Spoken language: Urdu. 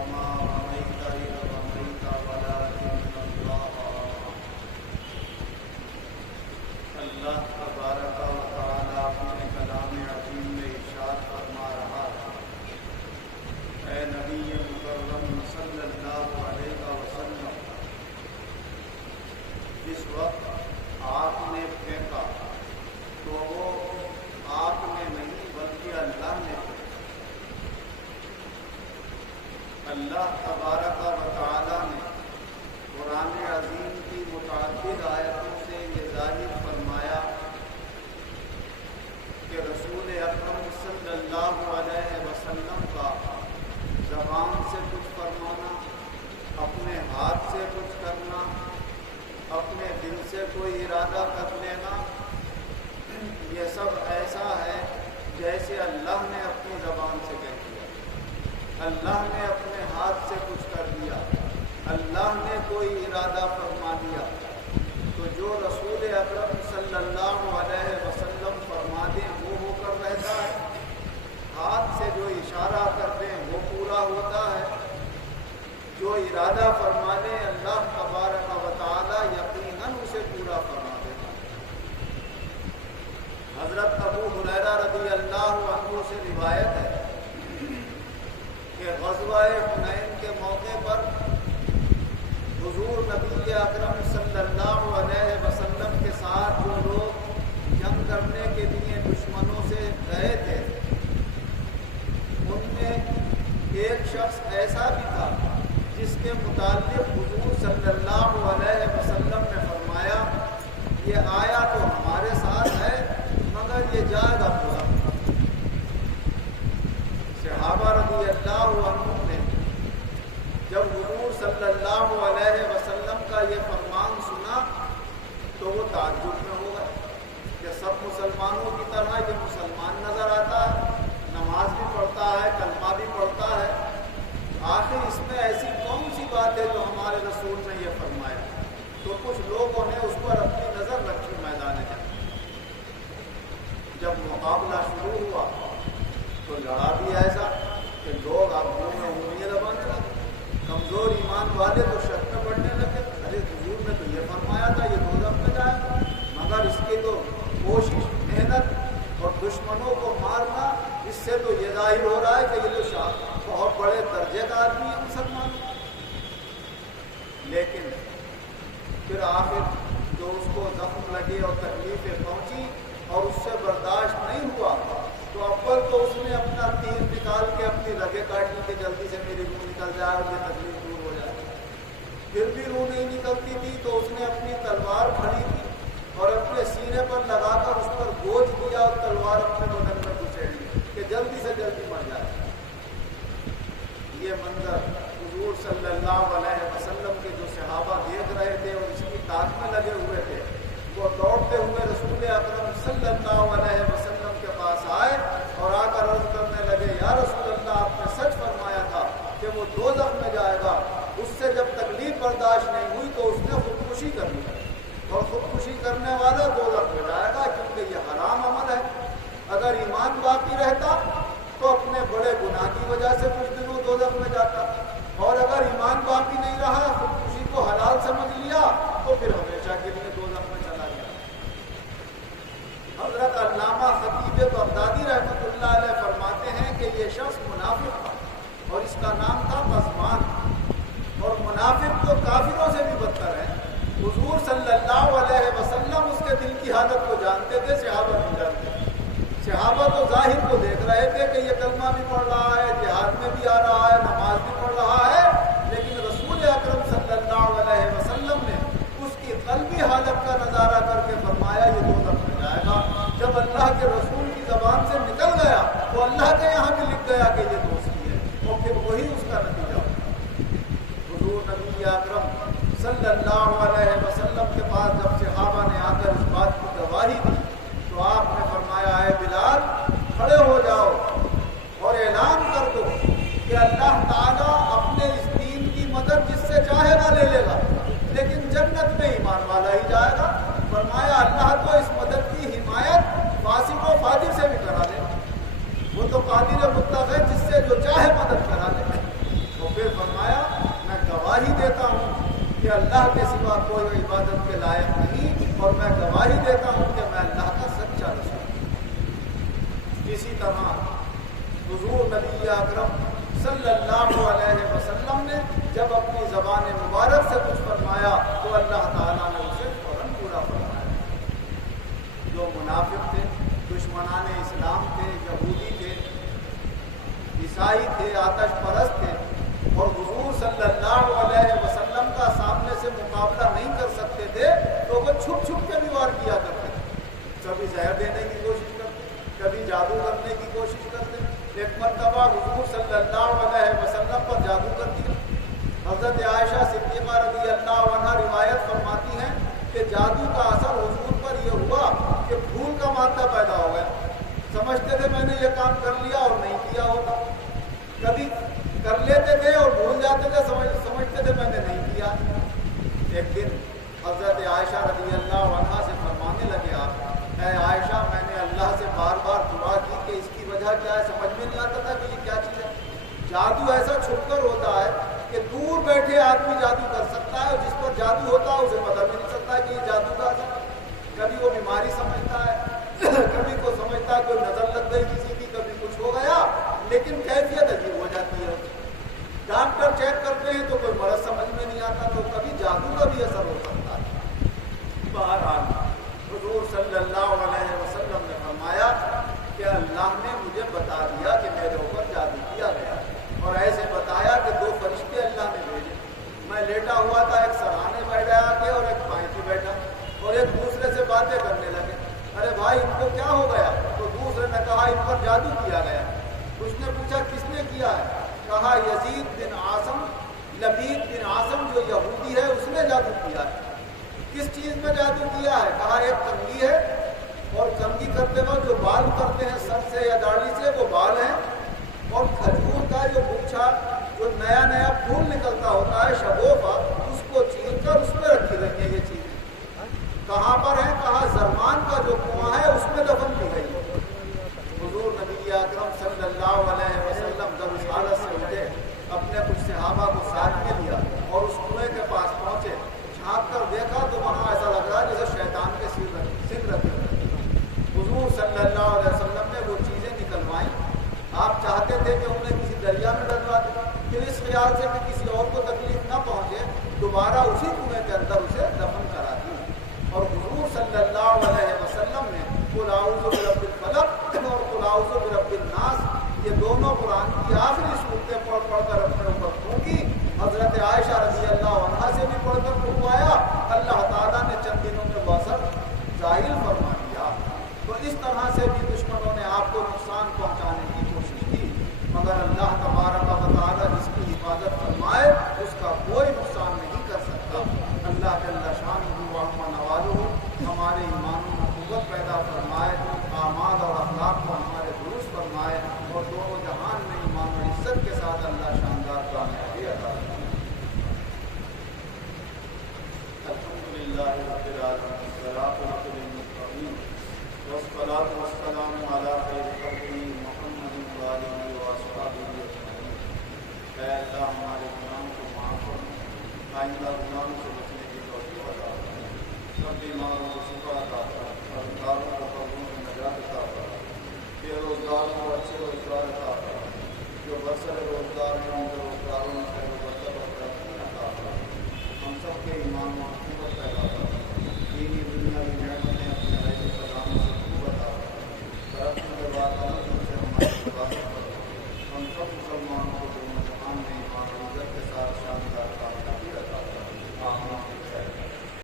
وما رميت إذ رميت ولكن اللہ تبارک و تعالی اپنے کلام عظیم میں ارشاد فرما رہا ہے، اے نبی مکرم صلی اللہ علیہ وسلم، جس وقت آپ نے پھینکا تو وہ آپ نے نہیں بلکہ اللہ نے پھینکا۔ اللہ تبارک و تعالی نے قرآن عظیم کی متعدد آیتوں سے یہ ظاہر فرمایا کہ رسول اکرم صلی اللہ علیہ وسلم کا زبان سے کچھ فرمانا، اپنے ہاتھ سے کچھ کرنا، اپنے دل سے کوئی ارادہ کر لینا، یہ سب ایسا ہے جیسے اللہ نے اپنی زبان سے کہہ دیا، اللہ نے اپنے ہاتھ سے کچھ کر دیا، اللہ نے کوئی ارادہ فرما دیا۔ تو جو رسول اکرم صلی اللہ علیہ وسلم فرما دیں وہ ہو کر رہتا ہے، ہاتھ سے جو اشارہ کر دیں وہ پورا ہوتا ہے، جو ارادہ فرما دیں اللہ تبارک و تعالی یقیناً اسے پورا فرما دیتا ہے۔ حضرت ابو ہریرہ رضی اللہ عنہ سے روایت ہے کہ غزوہ حنین کے موقع پر حضور نبی اکرم صلی اللہ علیہ وسلم کے ساتھ جو لوگ جنگ کرنے کے لیے دشمنوں سے گئے تھے، ان میں ایک شخص ایسا بھی تھا جس کے متعلق حضور صلی اللہ علیہ وسلم نے فرمایا یہ آیا تو ہمارے ساتھ ہے مگر یہ جائے گا پورا۔ صحابہ رضی اللہ عنہ نے جب حضور صلی اللہ علیہ وسلم کا یہ فرمان سنا تو وہ تعجب میں ہو گئے کہ سب مسلمانوں کی طرح یہ مسلمان نظر آتا ہے، نماز بھی پڑھتا ہے، کلمہ بھی پڑھتا ہے، آخر اس میں ایسی کون سی بات ہے جو ہمارے رسول نے یہ فرمایا؟ تو کچھ لوگوں نے اس پر اپنی نظر رکھی میدان جنگ۔ جب مقابلہ شروع ہوا تو لڑا بھی ایسا کہ لوگ آپ میں انگلیاں دبانے لگے، کمزور ایمان والے تو شک میں پڑنے لگے، ارے حضور نے تو یہ فرمایا تھا یہ دوزخ میں جائے، مگر اس کی تو کوشش، محنت اور دشمنوں کو مارنا، اس سے تو یہ ظاہر ہو رہا ہے کہ یہ تو بہت بڑے درجے کا آدمی ہے مسلمان۔ لیکن پھر آخر جو اس کو زخم لگے اور تکلیفیں پہنچی اور اس سے برداشت نہیں ہوا تو اول تو اس نے اپنا تیر نکال کے اپنی رگیں کاٹی کہ جلدی سے میری روح نکل جائے اور یہ تکلیف دور ہو جائے، پھر بھی روح نہیں نکلتی تھی تو اس نے اپنی تلوار کھڑی کی اور اپنے سینے پر لگا کر اس پر بوجھ دیا اور تلوار اپنے بدن میں گھسیڑ لی کہ جلدی سے جلدی مر جائے۔ یہ منظر حضور صلی اللہ علیہ وسلم کے جو صحابہ دیکھ رہے تھے اور اس کی طاق میں لگے ہوئے تھے، وہ دوڑتے ہوئے رسول اکرم صلی اللہ علیہ وسلم کے پاس آئے اور آ کر عرض کرنے لگے یا رسول اللہ آپ نے سچ فرمایا تھا کہ وہ دوزخ میں جائے گا، اس سے جب تکلیف برداشت نہیں ہوئی تو اس نے خودکشی کر لی، اور خودکشی کرنے والا دوزخ میں جائے گا کیونکہ یہ حرام عمل ہے۔ اگر ایمان باقی رہتا تو اپنے بڑے گناہ کی وجہ سے کچھ دنوں دوزخ میں جاتا، اور اگر ایمان باقی نہیں رہا، خودکشی کو حلال سمجھ لیا تو پھر ہمیشہ کے لیے دوزخ میں چلا گیا۔ حضرت علامہ خطیب بغدادی رحمۃ اللہ علیہ فرماتے ہیں کہ یہ شخص منافق تھا اور اس کا نام تھا قزمان، اور منافق تو کافروں سے بھی بدتر ہے۔ حضور صلی اللہ علیہ وسلم اس کے دل کی حالت کو جانتے تھے، صحابہ نہیں جانتے۔ صحابہ تو ظاہر کو دیکھ رہے تھے کہ یہ کلمہ بھی پڑھ رہا ہے، جہاد میں بھی آ رہا ہے، نماز بھی پڑھ رہا ہے، لیکن رسول اکرم صلی اللہ علیہ وسلم نے اس کی قلبی حالت کا نظارہ کر کے فرمایا یہ دوزخ میں جائے گا۔ جب اللہ کے رسول کی زبان سے نکل گیا تو اللہ کے یہاں بھی لکھ گیا کہ یہ دوستی ہے، اور پھر وہی اس کا نتیجہ۔ حضور نبی اکرم صلی اللہ علیہ وسلم کے پاس جب صحابہ نے آ کر اس بات کی گواہی دی تو آپ نے فرمایا ہے بلال کھڑے ہو جاؤ اور اعلان کر دو کہ اللہ تعالیٰ اپنے اس دین کی مدد جس سے چاہے گا لے لے گا، لیکن جنت میں ایمان والا ہی جائے گا۔ فرمایا اللہ تو اس مدد کی حمایت فاسق و فاجر سے بھی کرا دے، وہ تو قادر مطلق ہے جس سے جو چاہے مدد کرا دے۔ تو پھر اکرم صلی اللہ علیہ وسلم نے جب اپنی زبان مبارک سے کچھ فرمایا تو اللہ تعالیٰ نے اسے فوراً پورا فرمایا۔ جو منافق تھے، دشمنان اسلام تھے، یہودی تھے، عیسائی تھے، آتش پرست تھے اور حضور صلی اللہ علیہ وسلم کا سامنے سے مقابلہ نہیں کر سکتے تھے تو وہ چھپ چھپ کے بھی وار کیا کرتے تھے۔ کبھی زہر دینے کی کوشش کرتے، کبھی جادو کرنے کی کوشش کرتے۔ ایک مرتبہ حضور صلی اللہ علیہ وسلم پر جادو کر دیا۔ حضرت عائشہ صدیقہ رضی اللہ عنہا روایت فرماتی ہیں کہ جادو کا اثر حضور پر یہ ہوا کہ پھول کا مادہ پیدا ہو گیا۔ سمجھتے تھے میں نے یہ کام کر لیا اور نہیں کیا ہوگا، کبھی کر لیتے تھے اور بھول جاتے تھے، سمجھتے تھے میں نے نہیں کیا۔ ایک دن حضرت عائشہ رضی اللہ عنہا سے فرمانے لگے آپ، اے عائشہ میں نے اللہ سے بار بار دعا کی کہ اس کی وجہ کیا ہے، سمجھ میں نہیں آتا تھا کہ یہ کیا چیز ہے۔ جادو ایسا چھپ کر ہوتا ہے کہ دور بیٹھے آدمی جادو کر سکتا ہے اور جس پر جادو ہوتا ہے اسے پتہ بھی نہیں چلتا کہ یہ جادو کا ہے۔ کبھی وہ بیماری سمجھتا ہے، کبھی کو سمجھتا ہے کوئی نظر لگ گئی کسی کی، کبھی کچھ ہو گیا، لیکن کیفیت عجیب ہو جاتی ہے۔ ڈاکٹر چیک کرتے ہیں تو کوئی مرض سمجھ میں نہیں آتا، تو کبھی جادو کا بھی اثر ہو سکتا ہے۔ بہرحال حضور صلی اللہ علیہ وسلم نے فرمایا کہ اللہ نے مجھے بتا دیا کہ میرے اوپر جادو کیا گیا اور ایسے بتایا کہ دو فرشتے اللہ نے بھیجے۔ میں لیٹا ہوا تھا، ایک سرانے بیٹھا کے اور ایک پائیں پہ بیٹھا اور ایک دوسرے سے باتیں کرنے لگے۔ ارے بھائی ان کو کیا ہو گیا؟ تو دوسرے نے کہا ان پر جادو کیا گیا۔ اس نے پوچھا کس نے کیا ہے؟ کہا یزید بن عاصم، لبید بن عاصم جو یہودی ہے اس نے جادو کیا ہے۔ کس چیز میں جادو کیا ہے؟ کہا ایک کنگھی ہے اور کنگھی کرتے وقت جو بال اترتے ہیں سر سے یا داڑھی سے وہ بال ہیں، اور کھجور کا جو گچھا جو نیا نیا پھول نکلتا ہوتا ہے شگوفہ، اس کو چیر کر اس میں رکھی گئی ہے یہ چیز۔ کہاں پر ہے؟ کہا زرمان کا جو کنواں ہے اس میں دفن کی گئی ہے۔ حضور نبی اکرم صلی اللہ علیہ وسلم جب اس حالت سے اٹھے، اپنے کچھ صحابہ کو ساتھ میں لیا اور اس کنویں کے پاس پہنچے، جھانک کر دیکھا تو وہاں ایسا لگ رہا جیسے شیطان کے سنگ رکھے ہوئے۔ حضور صلی اللہ علیہ وسلم نے وہ چیزیں نکلوائیں۔ آپ چاہتے تھے کہ انہیں کسی دریا میں ڈلوا دیں، پھر اس خیال سے کہ کسی اور کو تکلیف نہ پہنچے دوبارہ اسی کنویں کے اندر اسے دفن کرا دی۔ اور حضور صلی اللہ علیہ وسلم نے قل اعوذ برب الفلق اور قل اعوذ برب الناس یہ دونوں قرآن کی آخری صورتیں پڑھ پڑھ کر اپنے اوپر پھونکی۔ حضرت عائشہ رضی اللہ عنہا سے بھی پڑھ کر پھونکوایا۔ اللہ تعالیٰ نے چند دنوں میں وہ اثر ظاہر فرما دیا۔ تو اس طرح سے بھی دشمنوں نے آپ کو نقصان پہنچانے کی کوشش کی، مگر اللہ تبارک و تعالیٰ جس کی حفاظت فرمائے اس کا کوئی نقصان نہیں کر سکتا۔ اللہ جل شانہ و نوازہ ہمارے ایمانوں میں قوت پیدا فرمائے، اعمال اور اخلاق کو ہمارے درست فرمائے اور دونوں جہان میں ایمان و عزت کے ساتھ اللہ شاندار کامیابی عطا فرمائے۔ الحمدللہ رب العالمین والصلاۃ للمتقین والصلاۃ والسلام علی خیر خلقہ محمد وآلہ وصحبہ اجمعین۔ اے اللہ ہمارے گناہوں کو معاف فرما، آئندہ گناہوں سے بچنے کی توفیق عطا فرما، سب بیماروں کو شفا عطا فرما، روزگاروں کو قبروں سے نجات عطا فرما، بے روزگاروں کو اچھے روزگار عطا فرما، جو برسر روزگار ہیں ان کے روزگاروں میں